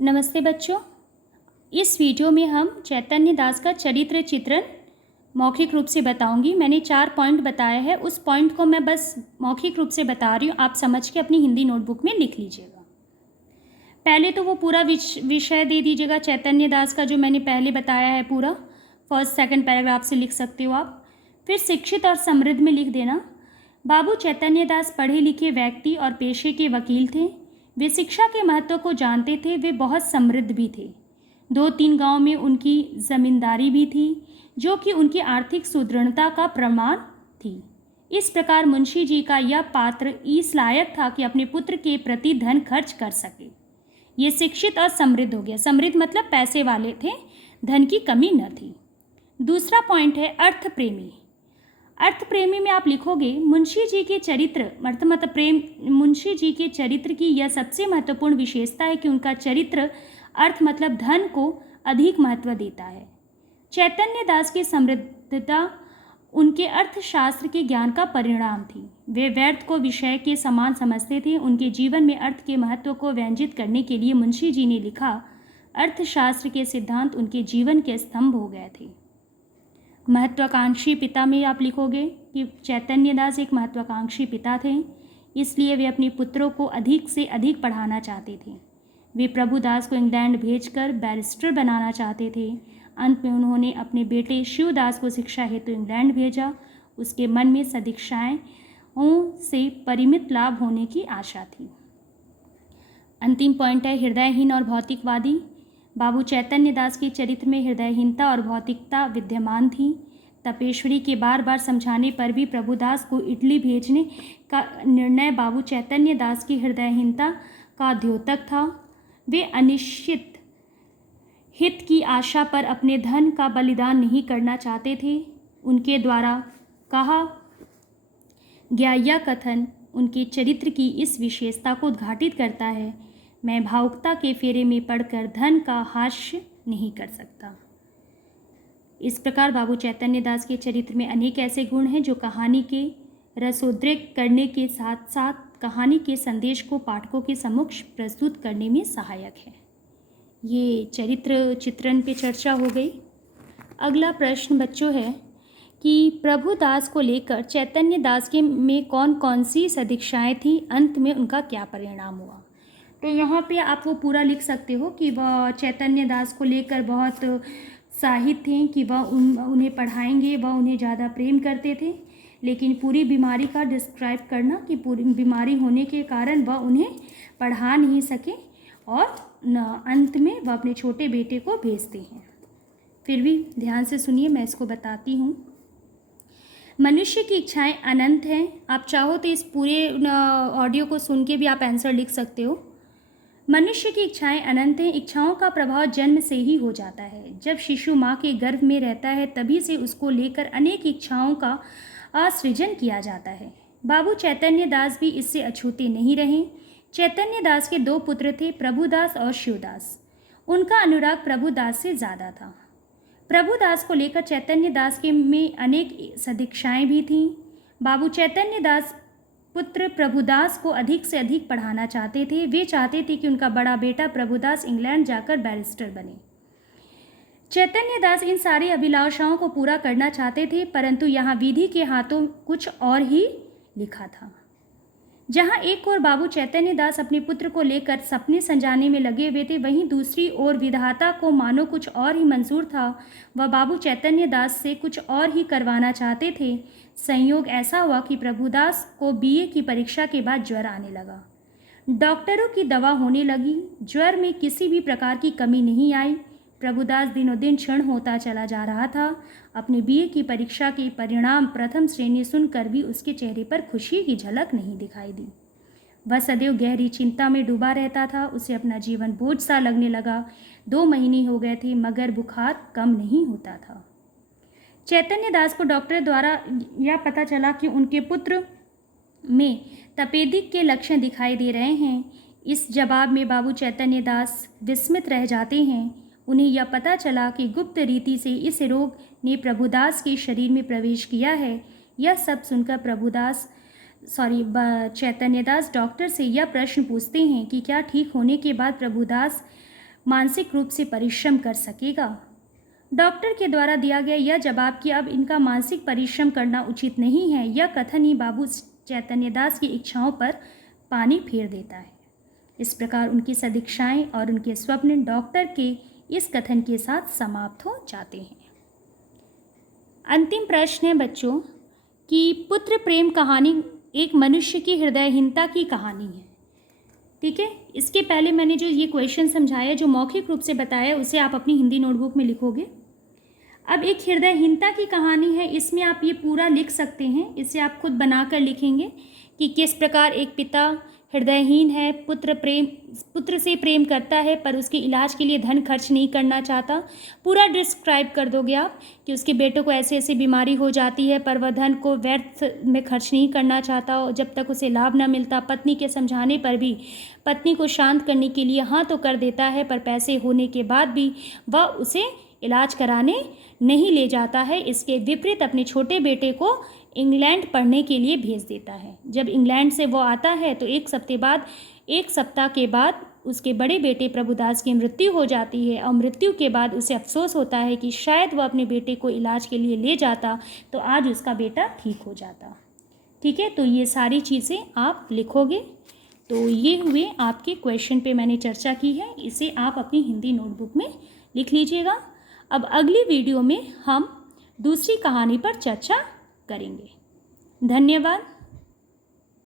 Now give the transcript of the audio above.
नमस्ते बच्चों। इस वीडियो में हम चैतन्य दास का चरित्र चित्रण मौखिक रूप से बताऊंगी। मैंने 4 पॉइंट बताया है, उस पॉइंट को मैं बस मौखिक रूप से बता रही हूँ, आप समझ के अपनी हिंदी नोटबुक में लिख लीजिएगा। पहले तो वो पूरा विषय दे दीजिएगा चैतन्य दास का, जो मैंने पहले बताया है पूरा, फर्स्ट सेकंड पैराग्राफ से लिख सकते हो आप। फिर शिक्षित और समृद्ध में लिख देना। बाबू चैतन्य दास पढ़े लिखे व्यक्ति और पेशे के वकील थे। वे शिक्षा के महत्व को जानते थे। वे बहुत समृद्ध भी थे। 2-3 गांव में उनकी जमींदारी भी थी, जो कि उनकी आर्थिक सुदृढ़ता का प्रमाण थी। इस प्रकार मुंशी जी का यह पात्र इस लायक था कि अपने पुत्र के प्रति धन खर्च कर सके। ये शिक्षित और समृद्ध हो गया। समृद्ध मतलब पैसे वाले थे, धन की कमी न थी। दूसरा पॉइंट है अर्थ प्रेमी। अर्थ प्रेमी में आप लिखोगे मुंशी जी के चरित्र मुंशी जी के चरित्र की यह सबसे महत्वपूर्ण विशेषता है कि उनका चरित्र अर्थ मतलब धन को अधिक महत्व देता है। चैतन्य दास की समृद्धता उनके अर्थशास्त्र के ज्ञान का परिणाम थी। वे व्यर्थ को विषय के समान समझते थे। उनके जीवन में अर्थ के महत्व को व्यंजित करने के लिए मुंशी जी ने लिखा अर्थशास्त्र के सिद्धांत उनके जीवन के स्तंभ हो गए थे। महत्वाकांक्षी पिता में आप लिखोगे कि चैतन्य दास एक महत्वाकांक्षी पिता थे, इसलिए वे अपने पुत्रों को अधिक से अधिक पढ़ाना चाहते थे। वे प्रभुदास को इंग्लैंड भेजकर बैरिस्टर बनाना चाहते थे। अंत में उन्होंने अपने बेटे शिवदास को शिक्षा हेतु इंग्लैंड भेजा। उसके मन में सदीक्षाओं से परिमित लाभ होने की आशा थी। अंतिम पॉइंट है हृदयहीन और भौतिकवादी। बाबू चैतन्य दास के चरित्र में हृदयहीनता और भौतिकता विद्यमान थी। तपेश्वरी के बार बार समझाने पर भी प्रभुदास को इटली भेजने का निर्णय बाबू चैतन्य दास की हृदयहीनता का द्योतक था। वे अनिश्चित हित की आशा पर अपने धन का बलिदान नहीं करना चाहते थे। उनके द्वारा कहा गया यह कथन उनके चरित्र की इस विशेषता को उद्घाटित करता है। मैं भावुकता के फेरे में पड़कर धन का हास्य नहीं कर सकता। इस प्रकार बाबू चैतन्य दास के चरित्र में अनेक ऐसे गुण हैं जो कहानी के रसोद्रेक करने के साथ साथ कहानी के संदेश को पाठकों के समक्ष प्रस्तुत करने में सहायक है। ये चरित्र चित्रण पे चर्चा हो गई। अगला प्रश्न बच्चों है कि प्रभुदास को लेकर चैतन्य दास के में कौन कौन सी सदिक्षाएँ थीं, अंत में उनका क्या परिणाम हुआ। तो यहाँ पे आप वो पूरा लिख सकते हो कि वह चैतन्य दास को लेकर बहुत उत्साहित थे कि वह उन्हें पढ़ाएंगे, वह उन्हें ज़्यादा प्रेम करते थे। लेकिन पूरी बीमारी का डिस्क्राइब करना कि पूरी बीमारी होने के कारण वह उन्हें पढ़ा नहीं सके और अंत में वह अपने छोटे बेटे को भेजते हैं। फिर भी ध्यान से सुनिए, मैं इसको बताती हूँ। मनुष्य की इच्छाएं अनंत हैं। आप चाहो तो इस पूरे ऑडियो को सुन के भी आप आंसर लिख सकते हो। मनुष्य की इच्छाएं अनंत हैं। इच्छाओं का प्रभाव जन्म से ही हो जाता है। जब शिशु माँ के गर्भ में रहता है तभी से उसको लेकर अनेक इच्छाओं का सृजन किया जाता है। बाबू चैतन्य दास भी इससे अछूते नहीं रहे। चैतन्य दास के 2 पुत्र थे, प्रभुदास और शिवदास। उनका अनुराग प्रभुदास से ज़्यादा था। प्रभुदास को लेकर चैतन्य दास के में अनेक सदिक्षाएँ भी थीं। बाबू चैतन्य दास पुत्र प्रभुदास को अधिक से अधिक पढ़ाना चाहते थे। वे चाहते थे कि उनका बड़ा बेटा प्रभुदास इंग्लैंड जाकर बैरिस्टर बने। चैतन्य दास इन सारी अभिलाषाओं को पूरा करना चाहते थे, परंतु यहाँ विधि के हाथों कुछ और ही लिखा था। जहाँ एक ओर बाबू चैतन्य दास अपने पुत्र को लेकर सपने संजाने में लगे हुए थे, वहीं दूसरी ओर विधाता को मानो कुछ और ही मंजूर था। वह बाबू चैतन्य दास से कुछ और ही करवाना चाहते थे। संयोग ऐसा हुआ कि प्रभुदास को बीए की परीक्षा के बाद ज्वर आने लगा। डॉक्टरों की दवा होने लगी। ज्वर में किसी भी प्रकार की कमी नहीं आई। प्रभुदास दिनों दिन क्षीण होता चला जा रहा था। अपने बीए की परीक्षा के परिणाम प्रथम श्रेणी सुनकर भी उसके चेहरे पर खुशी की झलक नहीं दिखाई दी। वह सदैव गहरी चिंता में डूबा रहता था। उसे अपना जीवन बोझ सा लगने लगा। 2 महीने हो गए थे मगर बुखार कम नहीं होता था। चैतन्य दास को डॉक्टर द्वारा यह पता चला कि उनके पुत्र में तपेदिक के लक्षण दिखाई दे रहे हैं। इस जवाब में बाबू चैतन्य दास विस्मित रह जाते हैं। उन्हें यह पता चला कि गुप्त रीति से इस रोग ने प्रभुदास के शरीर में प्रवेश किया है। यह सब सुनकर चैतन्य दास डॉक्टर से यह प्रश्न पूछते हैं कि क्या ठीक होने के बाद प्रभुदास मानसिक रूप से परिश्रम कर सकेगा। डॉक्टर के द्वारा दिया गया यह जवाब कि अब इनका मानसिक परिश्रम करना उचित नहीं है, यह कथन ही बाबू चैतन्य दास की इच्छाओं पर पानी फेर देता है। इस प्रकार उनकी सदिच्छाएं और उनके स्वप्न डॉक्टर के इस कथन के साथ समाप्त हो जाते हैं। अंतिम प्रश्न है बच्चों कि पुत्र प्रेम कहानी एक मनुष्य की हृदयहीनता की कहानी है। ठीक है, इसके पहले मैंने जो ये क्वेश्चन समझाया, जो मौखिक रूप से बताया, उसे आप अपनी हिंदी नोटबुक में लिखोगे। अब एक हृदयहीनता की कहानी है, इसमें आप ये पूरा लिख सकते हैं। इसे आप खुद बनाकर लिखेंगे कि किस प्रकार एक पिता हृदयहीन है, पुत्र से प्रेम करता है पर उसके इलाज के लिए धन खर्च नहीं करना चाहता। पूरा डिस्क्राइब कर दोगे आप कि उसके बेटों को ऐसे ऐसे बीमारी हो जाती है पर वह धन को व्यर्थ में खर्च नहीं करना चाहता, और जब तक उसे लाभ न मिलता पत्नी के समझाने पर भी पत्नी को शांत करने के लिए हाँ तो कर देता है, पर पैसे होने के बाद भी वह उसे इलाज कराने नहीं ले जाता है। इसके विपरीत अपने छोटे बेटे को इंग्लैंड पढ़ने के लिए भेज देता है। जब इंग्लैंड से वो आता है तो एक सप्ताह के बाद उसके बड़े बेटे प्रभुदास की मृत्यु हो जाती है, और मृत्यु के बाद उसे अफसोस होता है कि शायद वह अपने बेटे को इलाज के लिए ले जाता तो आज उसका बेटा ठीक हो जाता। ठीक है, तो ये सारी चीज़ें आप लिखोगे। तो ये हुए आपके क्वेश्चन पे मैंने चर्चा की है, इसे आप अपनी हिंदी नोटबुक में लिख लीजिएगा। अब अगली वीडियो में हम दूसरी कहानी पर चर्चा करेंगे। धन्यवाद।